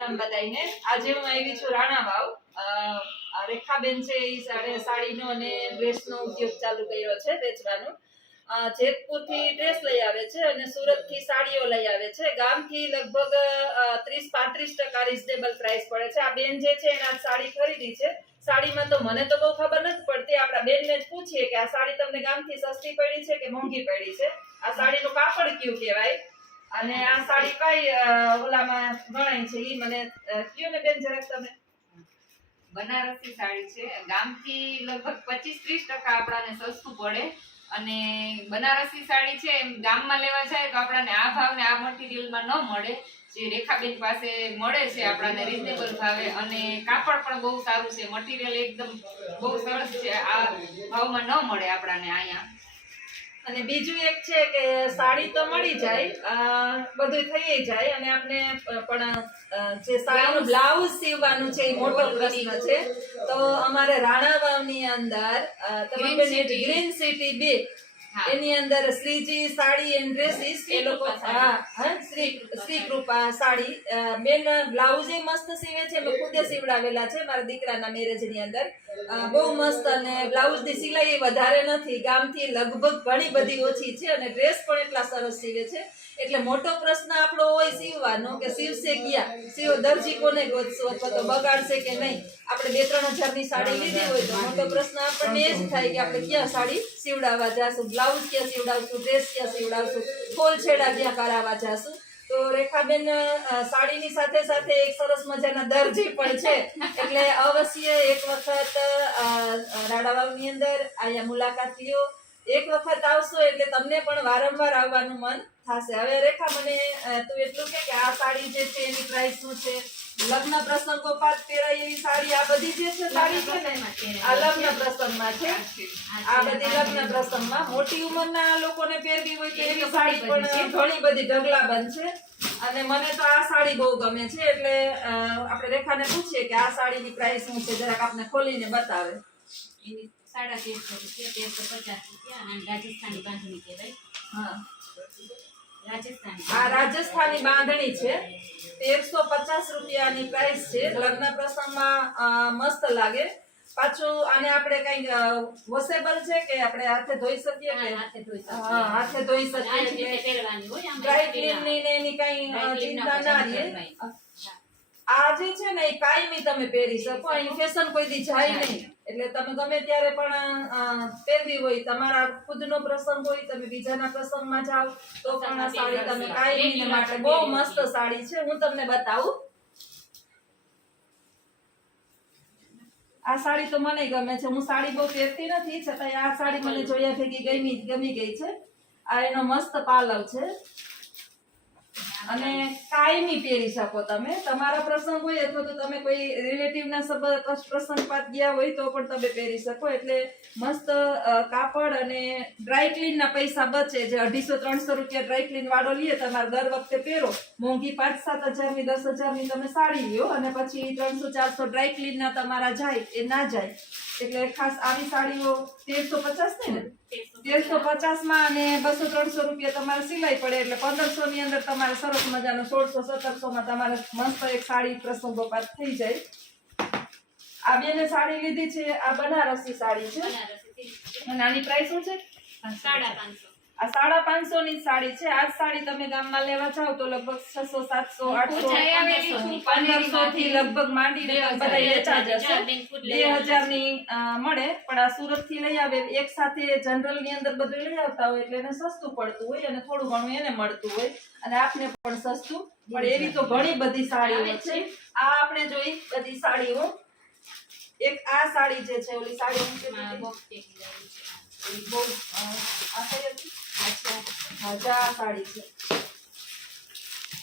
બધાને આજે હું આવી છું રાણાવાવ. રેખાબેન છે એ સાડીનો અને ડ્રેસનો ઉદ્યોગ ચાલુ કર્યો છે વેચવાનો. જેતપુરથી ડ્રેસ લઈ આવે છે અને સુરતથી સાડીઓ લઈ આવે છે. ગામથી લગભગ 30-35% રીઝનેબલ પ્રાઇસ પડે છે. આ બેન જે છે એને આ સાડી ખરીદી છે. સાડીમાં તો મને તો બહુ ખબર નથી પડતી. આપણા બેનને જ પૂછીએ કે આ સાડી તમને ગામથી સસ્તી પડી છે કે મોંઘી પડી છે. આ સાડીનું કાપડ કયું કહેવાય અને આ સાડી કઈ ઓલામાં ગણાય છે ઈ મને કયો ને બેન જરાક તમે. બનારસી સાડી છે. ગામથી લગભગ 25-30% આપણાને સસ્તું પડે અને બનારસી સાડી છે એમ ગામમાં લેવા જાય તો આપણાને આ ભાવને આ મટીરીયલમાં ન મળે. જે રેખાબેન પાસે મળે છે આપણાને રીઝનેબલ ભાવે અને કાપડ પણ બહુ સારું છે. મટીરીયલ એકદમ બહુ સરસ છે. આ ભાવમાં ન મળે આપણાને અહીંયા. અને બીજું એક છે કે સાડી તો મળી જાય, બધું થઈ જાય અને આપણે પણ જે સાડીનું બ્લાઉઝ સીવવાનું છે એ મોટો પ્રશ્ન છે. તો અમારે રાણાવાવની અંદર ગ્રીન સિટી 2 એની અંદર શ્રીજી સાડી એન્ડ ડ્રેસીસ એ લોકો શ્રી કૃપા સાડી બેન બ્લાઉઝ મસ્ત સીવે છે. મેં ખુદે સીવડાવેલા છે મારા દીકરાના મેરેજ ની અંદર. બહુ મસ્ત અને બ્લાઉઝ ની સિલાઈ વધારે નથી. ગામથી લગભગ ઘણી બધી ઓછી છે અને ડ્રેસ પણ એટલા સરસ સીવે છે. એટલે મોટો પ્રશ્ન આપણો હોય સીવવાનો કે સીવશે ક્યાં, દરજી કોને ગોતશું અથવા તો બગાડશે કે નહીં. આપણે 2-3 હજારની સાડી લીધી હોય તો મોટો પ્રશ્ન આપણને એ જ થાય કે આપણે ક્યાં સાડી સીવડાવવા જાશું, બ્લાઉઝ ક્યાં સીવડાવશું, ડ્રેસ ક્યાં સીવડાવશું, ફોલ છેડા ક્યાં કરાવવા જાશું. તો રેખાબેન સાડીની સાથે સાથે એક સરસ મજાના દરજી પણ છે. એટલે અવશ્ય એક વખત રાણાવાવની અંદર અહીંયા મુલાકાત લ્યો. એક વખત આવશો એટલે તમને પણ વારંવાર આવવાનું મન થશે. હવે રેખા મને તું એટલું કે આ સાડી જે છે એની પ્રાઇસ શું છે? લગ્ન પ્રસંગોપાત પહેરાય એવી સાડી આ બધી જે છે સાડી છે ને આ લગ્ન પ્રસંગમાં છે. આ બધી લગ્ન પ્રસંગમાં મોટી ઉંમરના લોકોને પહેરવી હોય તો એવી સાડી પણ ઘણી બધી ઢગલાબંધ છે. અને મને તો આ સાડી બહુ ગમે છે એટલે આપણે રેખાને પૂછીએ કે આ સાડીની પ્રાઇસ શું છે, જરાક આપને ખોલીને બતાવે. 1350 રૂપિયા અને રાજસ્થાની બાંધણી કહેવાય. હા, આ રાજસ્થાની બાંધણી છે. 1350 રૂપિયાની પ્રાઇસ છે. લગ્ન પ્રસંગમાં મસ્ત લાગે. પાછું આને આપણે કઈ વોશેબલ છે કે આપણે હાથે ધોઈ શકીએ કે હાથે ધોઈ શકીએ. ડ્રાય ક્લીન ની ને એની કઈ ચિંતા ના રહે. આ જે છે ને એ કાયમી તમે પહેરી શકો. એની ફેશન કોઈ દી જાય નહીં. એટલે તમે ગમે ત્યારે પણ પહેરવી હોય, તમારા ખુદનો પ્રસંગ હોય, તમે બીજાના પ્રસંગમાં જાઓ તો પણ આ સાડી તમે કાયમી માટે બહુ મસ્ત સાડી છે. હું તમને બતાવું. આ સાડી તો મને ગમે છે. હું સાડી બહુ પહેરતી નથી છતાં આ સાડી મને જોયા ભેગી ગમી ગઈ છે. આ એનો મસ્ત પાલવ છે અને કાયમી પહેરી શકો તમે. તમારા પ્રસંગ હોય અથવા તો તમે કોઈ રિલેટિવના પ્રસંગપાત ગયા હોય તો પણ તમે પહેરી શકો. એટલે મસ્ત કાપડ અને ડ્રાય ક્લીન ના પૈસા બચે. જે 250-300 રૂપિયા ડ્રાય ક્લીન વાળો લે તમારે દર વખતે પહેરો. મોંઘી 5-7 હજારની 10 હજારની તમે સાડી લ્યો અને પછી 300-400 ડ્રાય ક્લીન ના તમારા જાય એ ના જાય. એટલે ખાસ આવી સાડીઓ 1350 ને 1350 માં અને 200-300 રૂપિયા તમારે સિલાઈ પડે એટલે 1500 ની અંદર તમારે સરસ મજાનો 1600-1700 માં તમારે મસ્ત એક સાડી પ્રસંગોપાત થઈ જાય. આ બેને સાડી લીધી છે. આ બનારસી સાડી છે અને આની પ્રાઇસ શું છે? 550. આ 550 ની સાડી છે. આ સાડી તમે ગામમાં લેવા જાવ તો લગભગ 600-700-800 1500 થી લગભગ માંડીને બધા વેચા જશે. 2000 ની મળે. પણ આ સુરત થી લઈ આવે એક સાથે જનરલ ની અંદર બધું લઈ આવતા હોય એટલે એને સસ્તું પડતું હોય અને થોડું ઘણું એને મળતું હોય અને આપને પણ સસ્તું પણ. એવી તો ઘણી બધી સાડીઓ છે. આ આપણે જોઈ બધી સાડીઓ. એક આ સાડી જે છે ઓલી સાડી બહુ આ સાડી છે.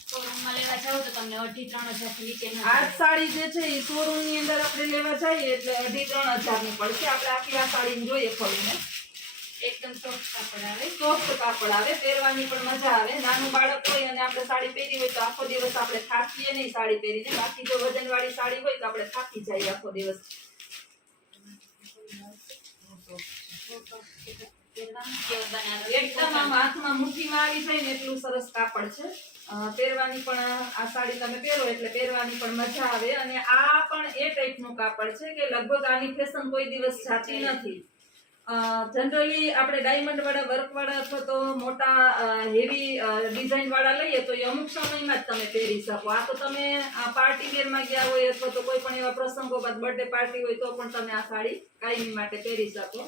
શોરૂમમાં લેવા જાવ તો તમને 2,500-3,000 થી નીચે આ સાડી જે છે એ શોરૂમ ની અંદર આપણે લેવા જઈએ એટલે 2,500-3,000 ની પડશે. આપણે આખી આ સાડી જોઈએ ખોલીને. એકદમ સોફ્ટ કાપડ આવે. સોફ્ટ કાપડ આવે. પહેરવાની પણ મજા આવે. નાનું બાળક હોય અને આપણે સાડી પહેરી હોય તો આખો દિવસ આપણે થાકીએ નહીં સાડી પહેરીને. બાકી જો વજનવાળી સાડી હોય તો આપણે થાકી જઈએ આખો દિવસ. એકદમ આમ હાથમાં મુઠ્ઠીમાં આવી જાય ને એટલું સરસ કાપડ છે. પહેરવાની પણ આ સાડી તમે પહેરો એટલે પહેરવાની પણ મજા આવે. અને આ પણ એ ટાઈપનું કાપડ છે કે લગભગ આની ફેશન કોઈ દિવસ જાતી નથી. જનરલી આપણે ડાયમંડ વાળા વર્ક વાળા અથવા તો મોટા હેવી ડિઝાઇન વાળા લઈએ તો એ અમુક સમયમાં જ તમે પહેરી શકો. આ તો તમે પાર્ટી વેરમાં ગયા હોય અથવા તો કોઈ પણ એવા પ્રસંગો બાદ બર્થડે પાર્ટી હોય તો પણ તમે આ સાડી કાયમી માટે પહેરી શકો.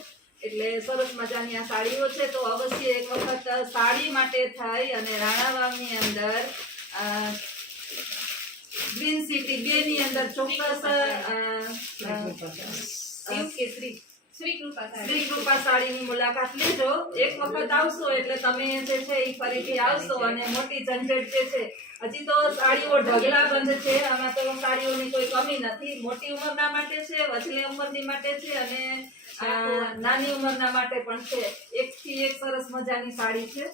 એટલે સરસ મજાની આ સાડીઓ છે. તો અવશ્ય એક વખત સાડી માટે થઈ અને રાણાવાવની અંદર ગ્રીન સિટી 2 ની અંદર ચોક્કસ શ્રી કૃપા સાડીની મુલાકાત લેજો. એક વખત આવશો એટલે તમે જે છે એ ફરીથી આવશો. અને મોટી ઝંઝટ જે છે, હજી તો સાડીઓ ઢગલાબંધ છે. આમાં તો સાડીઓની કોઈ કમી નથી. મોટી ઉંમરના માટે છે, વચલી ઉંમરની માટે છે અને નાની ઉંમરના માટે પણ છે. એકથી એક સરસ મજાની સાડી છે.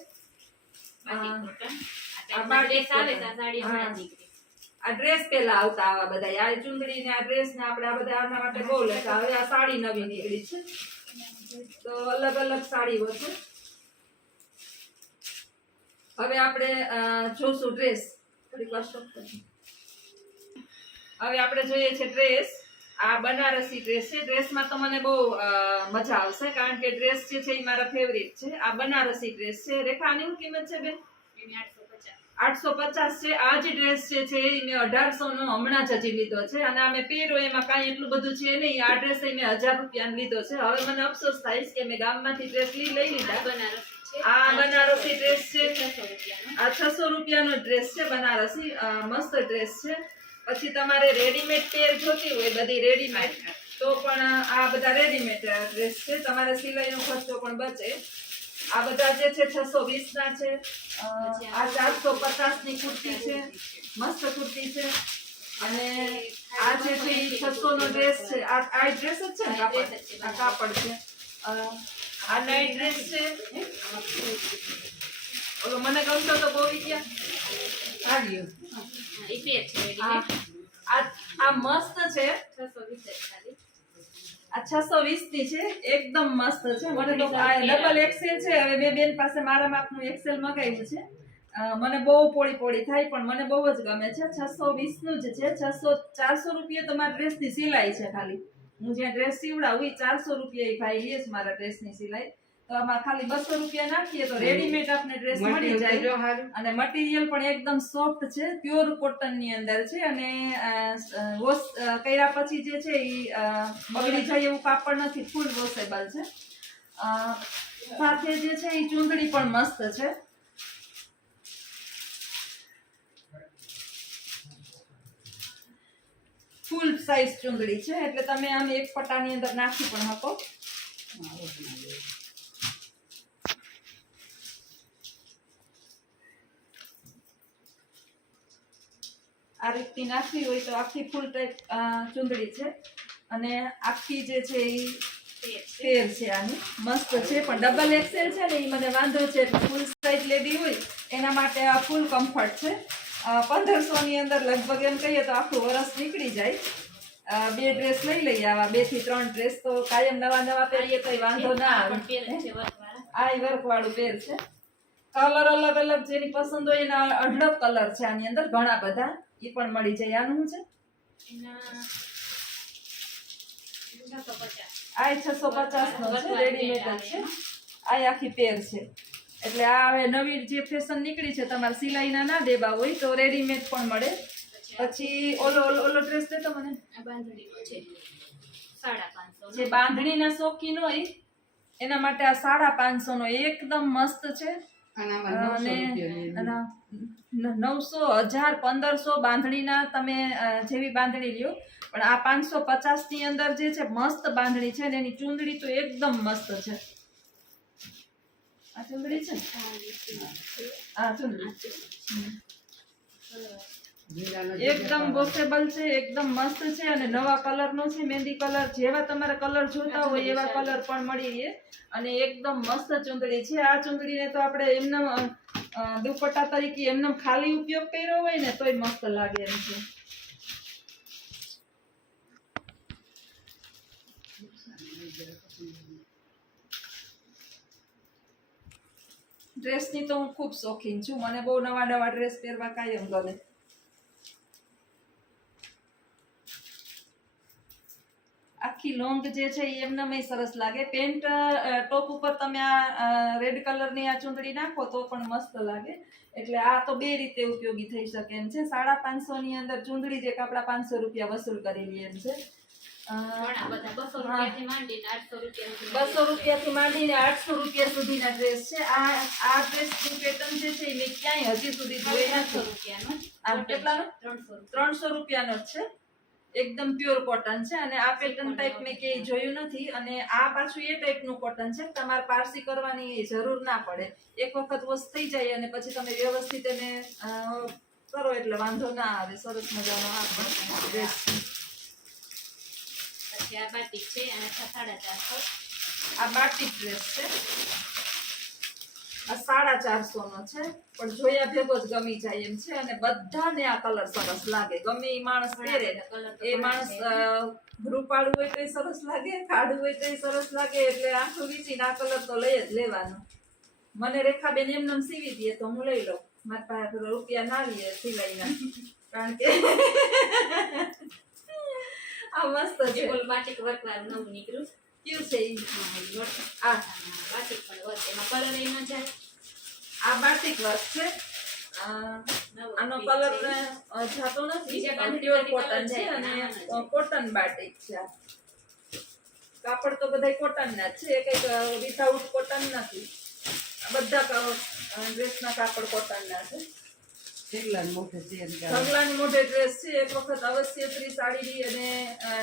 આ ડ્રેસ પેલા આવતા આવા બધા આ ચુંદડી ને આ ડ્રેસ ને આપણે આ બધા આના માટે બહુ લેતા. હવે આ સાડી નવી નીકળી છે તો અલગ અલગ સાડીઓ છે. હવે આપણે જોશું ડ્રેસ. હવે આપણે જોઈએ છે ડ્રેસ. આ બનારસી ડ્રેસ છે. ડ્રેસમાં તો મને બહુ મજા આવશે કારણ કે ડ્રેસ જે છે એ મારા ફેવરિટ છે. આ બનારસી ડ્રેસ છે. રેખા આની શું કિંમત છે બેન? 850 છે. આ જે ડ્રેસ છે એ મેં 1800 નો હમણાં જ હજી લીધો છે. અને આ મેં પહેર્યો એમાં કાંઈ એટલું બધું છે નહીં. આ ડ્રેસ મેં 1000 રૂપિયાનો લીધો છે. હવે મને અફસોસ થાય કે મેં ગામમાંથી ડ્રેસ લઈ લીધા. આ બનારસી ડ્રેસ છે. આ 600 રૂપિયાનો ડ્રેસ છે બનારસી. મસ્ત ડ્રેસ છે. પછી તમારે રેડીમેડ પેર જોતી હોય બધી રેડીમેડ તો પણ આ બધા રેડીમેડ ડ્રેસ છે. તમારે સિલાઈનો ખર્ચો પણ બચે. આ બધા જે છે 620 ના છે. આ 450 ની કુર્તી છે. મસ્ત કુર્તી છે. અને આ જે છે 600 નો ડ્રેસ છે. આ ડ્રેસ જ છે ને કાપડ? આ કાપડ છે. આ નાઈટ ડ્રેસ છે. ઓલો મને ગમતો તો બહુ ગયા આવ્યો. આ મસ્ત છે. આ 620 ની છે. એકદમ મસ્ત છે. મને તો આ ડબલ એક્સેલ છે. હવે મેં બેન પાસે મારા માપનું એક્સેલ મગાવ્યું છે. મને બહુ પોળી પોળી થાય પણ મને બહુ જ ગમે છે. 620 નું જ છે. 400 રૂપિયા તો મારા ડ્રેસની સિલાઈ છે ખાલી. હું જ્યાં ડ્રેસ સીવડાવું એ 400 રૂપિયા ભાઈ લે છે મારા ડ્રેસની સિલાઈ. તો આમાં ખાલી 200 રૂપિયા નાખીએ તો રેડીમેડ આપણે ડ્રેસ મળી જાય. અને મટીરિયલ પણ એકદમ સોફ્ટ છે. પ્યોર કોટન ની અંદર છે. અને વોશ કર્યા પછી જે છે એ બગડી જાય એવું કાપડ નથી. ફૂલ વોશેબલ છે. સાથે જે છે એ ચૂંદડી પણ મસ્ત છે. ફૂલ સાઈઝ ચૂંદડી છે. એટલે તમે આમ એક પટ્ટાની અંદર નાખી પણ શકો. આ રીતની નાખવી હોય તો આખી ફૂલ ટાઈપ ચૂંદડી છે. અને આખી જે છે એ ફેર છે. આની મસ્ત છે. પણ ડબલ એક્સેલ છે ને એ મને વાંધો છે. ફૂલ સાઈઝ લેડી હોય એના માટે આ ફૂલ કમ્ફર્ટ છે. 1500 ની અંદર લગભગ એમ કહીએ તો આખું વરસ નીકળી જાય. 2 ડ્રેસ લઈ લઈએ. આવા 2 થી 3 ડ્રેસ તો કાયમ નવા પહેરીએ તો વાંધો ના આવે. આ વર્ક વાળું પેર છે. કલર અલગ અલગ જેની પસંદ હોય એના અઢળક કલર છે આની અંદર ઘણા બધા. એ પણ મળી જાય. આનું શું છે? આ 650 નો છે. રેડીમેડ જ છે. આ આખી પેર છે. એટલે આ હવે નવી જે ફેશન નીકળી છે તમારે સિલાઈના ના દેવા હોય તો રેડીમેડ પણ મળે. પછી ઓલો ડ્રેસ દે તો મને. જે બાંધણીના શોખીન હોય એના માટે આ 550 નો એકદમ મસ્ત છે. અને 900 1000 1500 બાંધણીના તમે જેવી બાંધણી લ્યો. પણ આ 550 ની અંદર જે છે મસ્ત બાંધણી છે. ને એની ચૂંદડી તો એકદમ મસ્ત છે. આ ચૂંદડી છે. આ ચૂંદડી એકદમ વોશેબલ છે. એકદમ મસ્ત છે. અને નવા કલર નો છે. મહેંદી કલર. જેવા તમારે કલર જોતા હોય એવા કલર પણ મળી રહે. અને એકદમ મસ્ત ચૂંદડી છે. આ ચૂંદડીને તો આપણે એમને દુપટ્ટા તરીકે એમને ખાલી ઉપયોગ કર્યો હોય ને તોય મસ્ત લાગે એમ છે. ડ્રેસની તો હું ખૂબ શોખીન છું. મને બહુ નવા નવા ડ્રેસ પહેરવા કાયમ ગમે. આખી લોંગ જે છે એ એમનામાં સરસ લાગે. પેન્ટ ટોપ ઉપર તમે આ રેડ કલરની આ ચૂંદડી નાખો તો પણ મસ્ત લાગે. એટલે આ તો બે રીતે ઉપયોગી થઈ શકે એમ છે. 550 ની અંદર ચૂંદડી જે આપણા 500 રૂપિયા વસૂલ કરી લે એમ છે. ઘણા બધા 200 રૂપિયાથી માંડીને 800 રૂપિયા સુધી 200 રૂપિયાથી માંડીને 800 રૂપિયા સુધીના ડ્રેસ છે. આ ડ્રેસની પેટર્ન જે છે એ મેં ક્યાંય હજી સુધી જોઈ 300 નથી. રૂપિયાનો આ કેટલાનો? 300 રૂપિયાનો જ છે. એકદમ પ્યોર કોટન છે અને આ પેટર્ન ટાઈપ મેં ક્યાંય જોયું નથી. અને આ પાછું એ ટાઈપનું કોટન છે તમારે પારસી કરવાની જરૂર ના પડે. એક વખત વોશ થઈ જાય અને પછી તમે વ્યવસ્થિત એને કરો એટલે વાંધો ના આવે. સરસ મજાનો આ પણ ડ્રેસ છે. પછી આ બાટિક છે અને 450 આ બાટિક ડ્રેસ છે. આ 450 નો છે પણ જોયા ભેગો જ ગમી જાય એમ છે. અને બધાને આ કલર સરસ લાગે. ગમે એ માણસ પહેરે એ માણસ રૂપાળું હોય તો સરસ લાગે, કાળું હોય તો સરસ લાગે. એટલે આખું વીચીને આ કલર તો લઈ જ લેવાનો. મને રેખાબેન એમને સીવી દે તો હું લઈ લઉં. મારા પાસે રૂપિયા ના લઈએ સિલાઈના. કારણ કે આ મસ્ત છે. ઓલ બાટિક વર્ક વાળું નવું નીકળ્યું ક્યું છે ઈ? આ બાટિક પણ વર્ક એમાં કલર એ ન જાય. આ બાટિક વર્ક છે. આનો કલર જાતો નથી. બીજા પ્યોર બાટિક કોટન છે જાય, અને આમાં કોટન બાટિક છે. કાપડ તો બધા કોટન ના જ છે. કઈક વિધાઉટ કોટન નથી. બધા ડ્રેસના કાપડ કોટન ના છે. ઢગલાની મોઢે ડ્રેસ છે. એક વખત અવશ્ય સાડી અને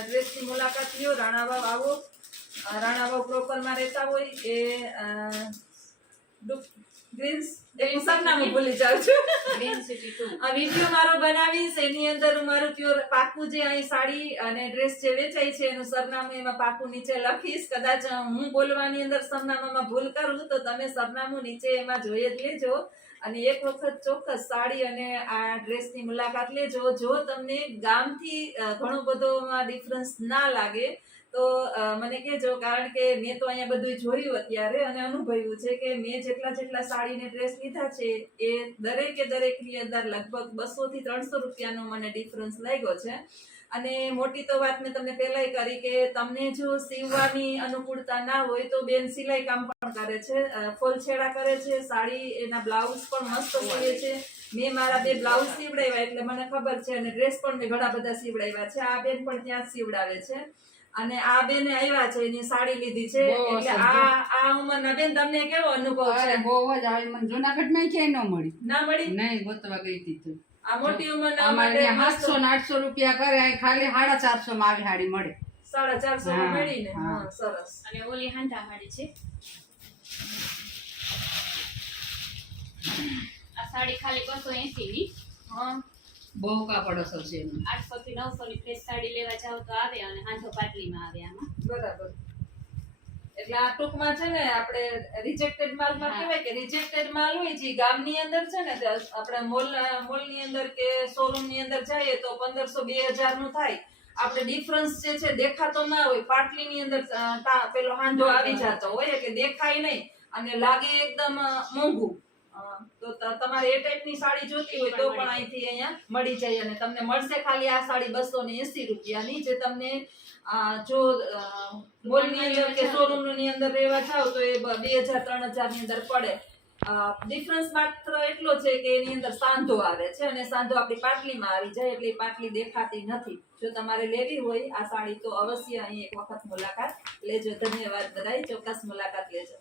ડ્રેસની મુલાકાત લ્યો. રાણાવાવ આવો. રાણાવાવ પ્રોપરમાં રહેતા હોય એ ગ્રીન્સ એનું સરનામું ભૂલી જાઉં છું. ગ્રીન સિટી 2 આ વિડીયો મારો બનાવીશ એની અંદર હું મારું પ્યોર પાકું જે અહીં સાડી અને ડ્રેસ જે વેચાય છે એનું સરનામું એમાં પાકું નીચે લખીશ. કદાચ હું બોલવાની અંદર સરનામામાં ભૂલ કરું તો તમે સરનામું નીચે એમાં જોઈ જ લેજો. અને એક વખત ચોક્કસ સાડી અને આ ડ્રેસની મુલાકાત લેજો. જો તમને ગામથી ઘણો બધો ડિફરન્સ ના લાગે તો મને કહેજો. કારણ કે મેં તો અહીંયા બધું જોયું અત્યારે અને અનુભવ્યું છે કે મેં જેટલા સાડી ને ડ્રેસ લીધા છે એ દરેકની અંદર લગભગ 200 થી 300 રૂપિયાનો મને ડિફરન્સ લાગ્યો છે. અને મોટી તો વાત મેં તમને પહેલાય કરી કે તમને જો સીવવાની અનુકૂળતા ના હોય તો બેન સિલાઈ કામ પણ કરે છે, ફોલ છેડા કરે છે, સાડી એના બ્લાઉઝ પણ મસ્ત સીવે છે. મેં મારા 2 બ્લાઉઝ સીવડાવ્યા એટલે મને ખબર છે. અને ડ્રેસ પણ મેં ઘણા બધા સીવડાવ્યા છે. આ બેન પણ ત્યાં જ સીવડાવે છે. અને આ બેન આવ્યા છે એની સાડી લીધી છે. એટલે આ ઉંમરના બેન તમને કેવો અનુભવ છે? બહુ જ આવે. મને જુનાગઢમાં ક્યાંય ન મળી. ના મળી? નહીં, ગોતવા ગઈ હતી તો. આ મોટી ઉંમરના અમારે માટે 700 ને 800 રૂપિયા કરે, અહીં ખાલી 450 માં આવી હાડી મળે. 450 માં મળી ને. હા. હા, સરસ. અને ઓલી હાંડા હાડી છે. આ સાડી ખાલી 280 ની. હા, બહુ કાપડ અસર છે એનું. 800 થી 900 ની ફ્રેશ સાડી લેવા જાવ તો આવે અને હાંધો પાટલીમાં આવે આમાં. બરાબર. એટલે આ ટૂંકમાં છે ને આપણે રિજેક્ટેડ માલમાં હા. કહેવાય કે રિજેક્ટેડ માલ હોય જે ગામની અંદર છે ને આપણે મોલની અંદર કે શોરૂમની અંદર જઈએ તો 1500-2000 નું થાય. આપણે ડિફરન્સ જે છે દેખાતો ના હોય. પાટલીની અંદર પેલો હાંધો આવી જતો હોય એટલે દેખાય નહીં અને લાગે એકદમ મોંઘું. તો તમારે એ ટાઈપની સાડી જોતી હોય તો પણ અહીંથી અહીંયા મળી જાય. અને તમને મળશે ખાલી આ સાડી 280 રૂપિયાની. જે તમને જો મોલની અંદર કે શોરૂમની અંદર રહેવા જાવ તો એ 2000-3000 ની અંદર પડે. ડિફરન્સ માત્ર એટલો છે કે એની અંદર સાંધો આવે છે અને સાંધો આપણી પાટલીમાં આવી જાય એટલે એ પાટલી દેખાતી નથી. જો તમારે લેવી હોય આ સાડી તો અવશ્ય અહીં એક વખત મુલાકાત લેજો. ધન્યવાદ બધાય. ચોક્કસ મુલાકાત લેજો.